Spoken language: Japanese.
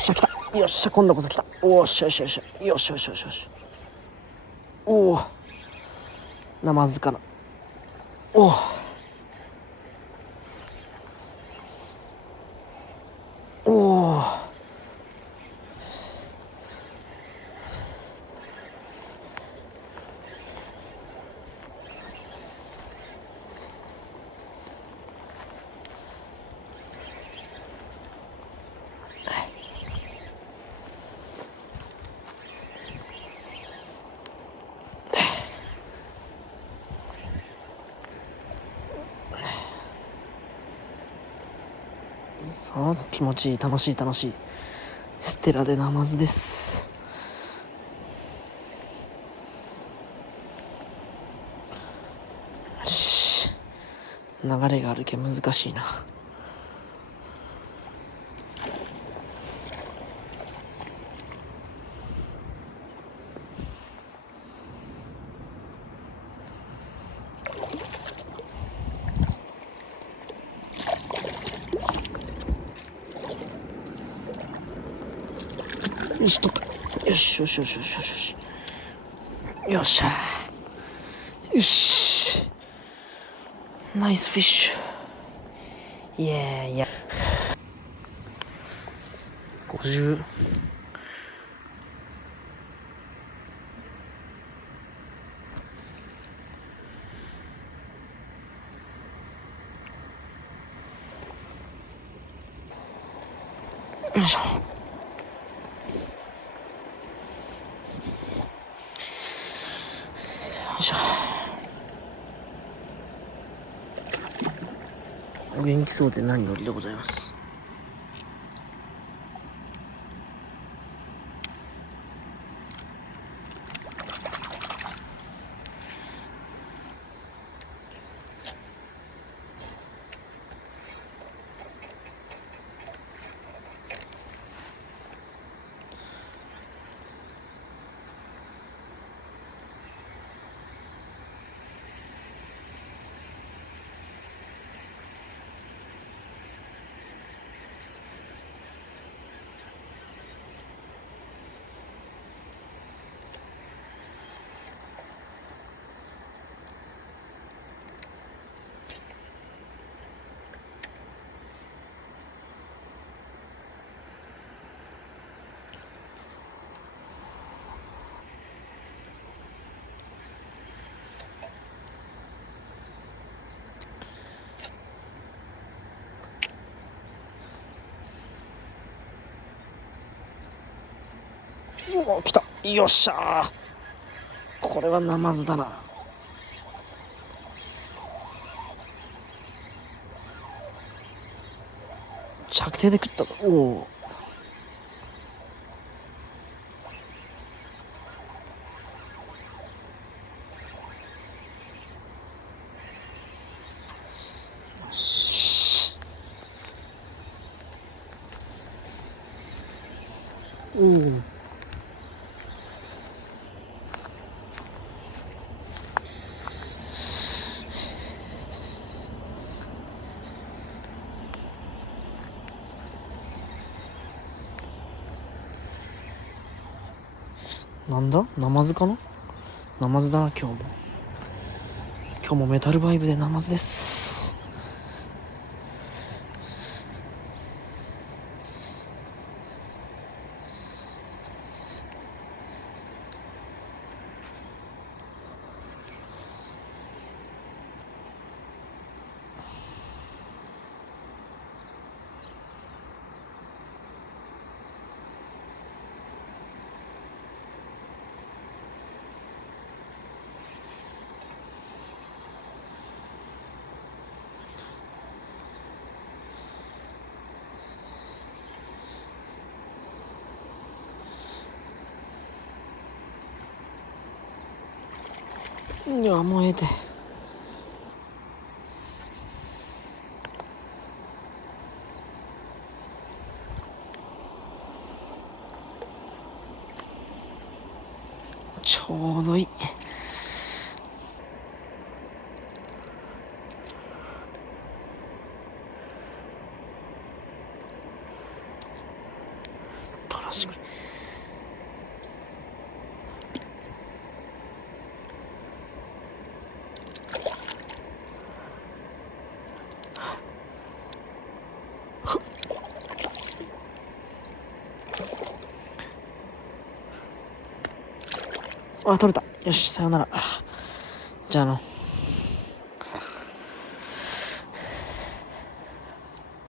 しゃ来た。よっしゃ今度こそ来た。おっしゃよっしゃよっしゃよっしゃよっしゃよっしゃよっしゃ。おおナマズかな。おおおおそう気持ちいい。楽しい楽しい。ステラでナマズです。よし流れがあるけ難しいな。よし取った。よしよしよしよしよしよっしゃよしナイスフィッシュ。イエーイ。や50。よいしょよいしょ。お元気そうで何よりでございます。おお来た。よっしゃー。これはナマズだな。着底で食ったぞ。おおうん。なんだナマズかな。ナマズだな。今日もメタルバイブでナマズです。いやもうええて。ちょうどいい。あ、取れた。よし、さよなら。じゃあ